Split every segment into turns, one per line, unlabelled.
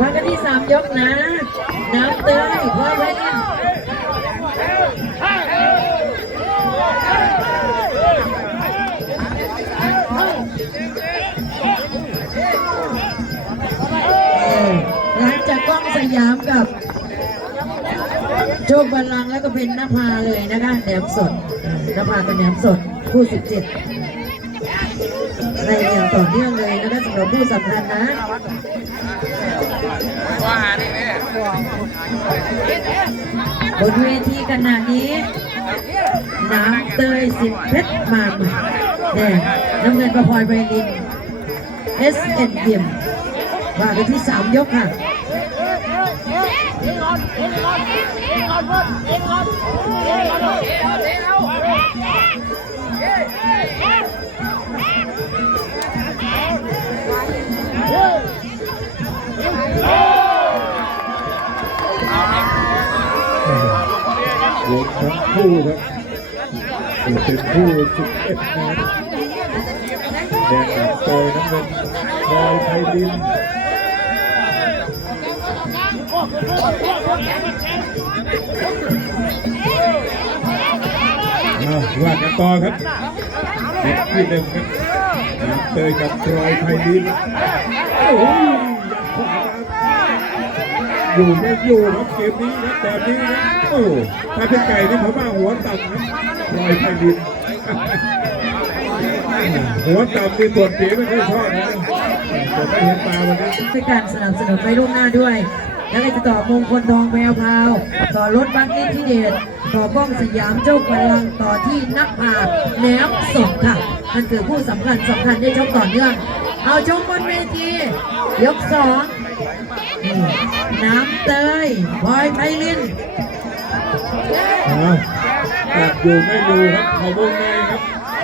มากันที่สามยกนะ น้ำเตยพลอยไพลินเออหลังจากกล้องสยามกับ โชคบัลลังแล้วก็เป็นนภาเลยนะคะแหนมสดนภากับแหนมสดคู่สิบเจ็ดในอย่างต่อเนื่องเลยนะคะสำหรับผู้สำคัญนะ บนเวทีขณะนี้ น้ำเตยสิบเพชรมามแดงน้ำเงินประพลอยไบริน S N M ว่ากันที่สามยกค่ะ
ร วมทั้งคู่ครับเป็นคู่สิบเอ็ดนะครับแดงหนังโตยน้ำเงินพลอยดินว่ากันต่อครับเด็กที่หนึ่งครับเตยกับพลอยไพลินโอ้ยดขวาครับ อยู่ไม่อยู่ครับเกมนี้ครับแบบนี้นะโอ้ถ้าเป็นไก่นี่ผมว่าหัวต่ำนะลอยไพลินหัวต่ำนี่ส่วนเสียไม่ค่อยชอบนะผมไม่เห็นตาวันนี้
ด้วยการสนับสนุนไปล่วงหน้าด้วย แล้วก็จะต่อมงคลทองแมวพราว ต่อรถบังกี้ที่เดชต่อกล้องสยามเจ้าพลังต่อที่นักพาแหนมสดค่ะนั่นคือผู้สำคัญสำคัญได้ชกต่อเนื่อง เอาชมบนเวที ยกสอง น้ำเตยพลอยไพลิน
ตัดอยู่ไม่อยู่ครับเขาวงในครับ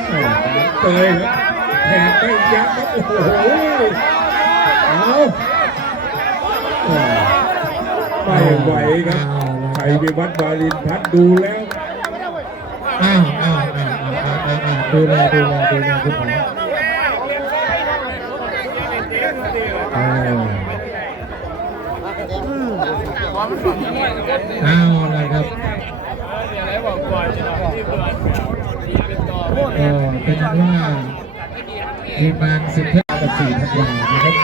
แหม่เตยครับแผ่ไปยักษ์ครับโอ้โหเอาไม่ไหวครับไทยวิวัฒน์วาลินพัฒน์ดูแล้ว
อ้าวอ้าวอ้าวอ้าวอ้าวอ้าวดูแลดูแลดูแลคุณหมออ้าว เอาละครับก็เป็นว่าทีมงานสิบเพื่กับสี่ธันวานะครับ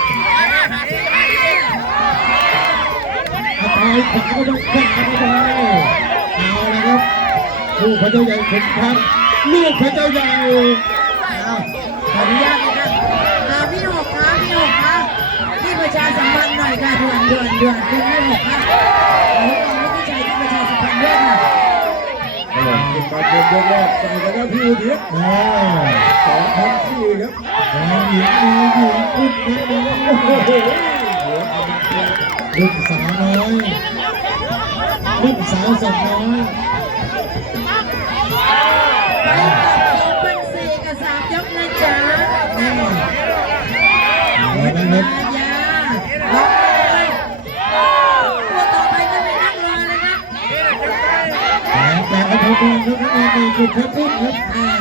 เอาไปขวาก็ต้องขวาก็ได้เอาละครับลูกพระเจ้าใหญ่ขุนพันลูกพระเจ้าใหญ่
เอาขออนุญาตนะครับอ่าพี่หกคะพี่หกคะพี่ประชาสัมพันธ์หน่อย ค่ะด่วนด่วนด่วนคุณพี่หกค่ะขอความรู้ที่ใจที่ประชาสัมพันธ์ด้วยค่ะ
เป็นการเดินยกแรกใส่กันแล้วพี่อุทิศ
โอ้
สองพันสี่ครับ
ยหญิงหญิงอุ้มนิดนึง
โอ้โหหัวขนาดเดียว
ลูกสาวน้อยลูกสาวสาวน้อย ทบเองครับนี่นี่คือเพชรพุ่งครับ
อ่า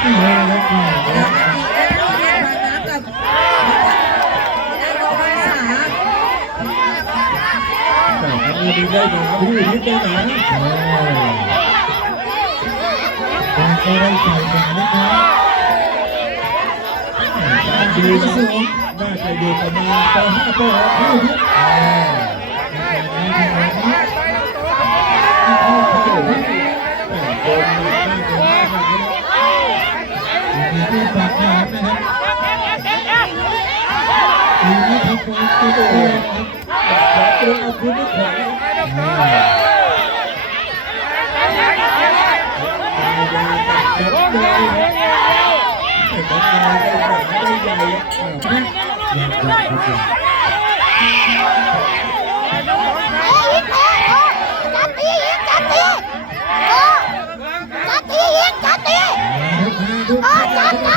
เอาละครับ
พี่นน้ำกับนายรองพันษา
แต่ทำมือดีได้หนาพี่อุทิศได้หนา
โอ้แต่ก็ได้ใส่หนานะครับ
ดีนะน่าจะอยู่ประมาณป .5 ป .6 พี่อุทิศ
เอา
โอ้โหแต่โดนมาบ้างกันบ้างกัน
มี ที่ฝากน้ำนะครับมีที่ทำความติดตัวนะครับ
ตัวเอาคืนไม่ขวาตายยาตัดเด็ดเลยแต่ก็ตายได้หนาได้ใหญ่
จัดตีอีกจัดตีเออจัดตีอีกจัดตีเออจัดจั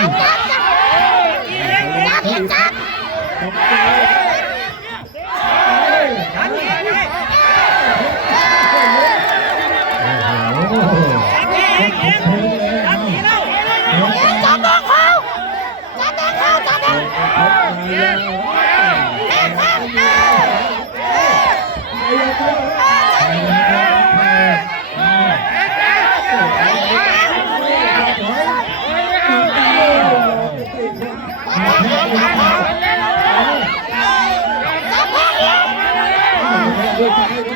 Yeah. Thank you. Yeah.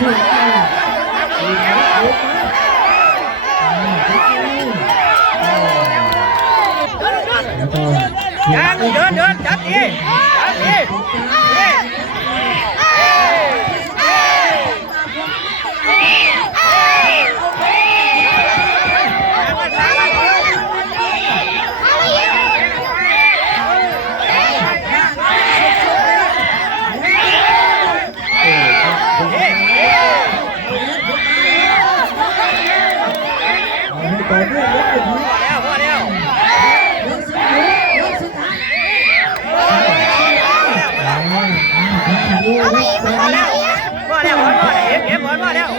trường này Đi máy cuốn quá Đứng, đứng, đứng, chết đi, chết đi ต่อเนื่องยกสุดท้าย
แล้
ว
พอแล้ว
ยกสุดท้ายยกสุดท้าย
พอแล้วพอแล้วพอแล้วเอ็มเอ็มพอแล้ว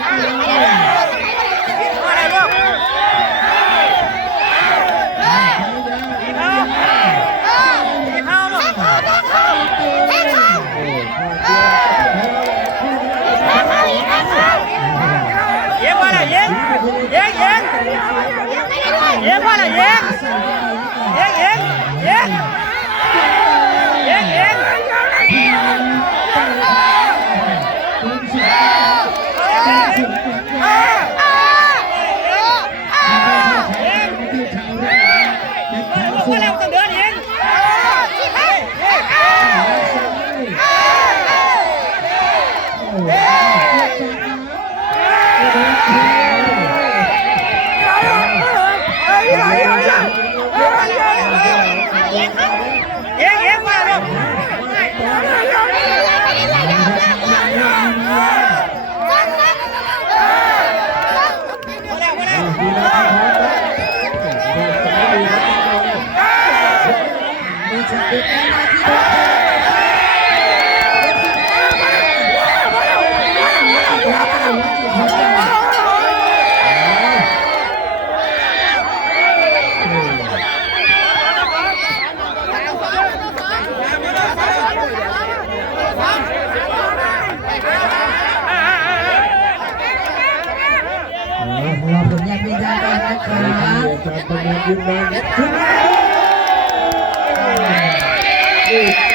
એક એક એક. จากคะแนนยิ้มแด
งขึ้น
ม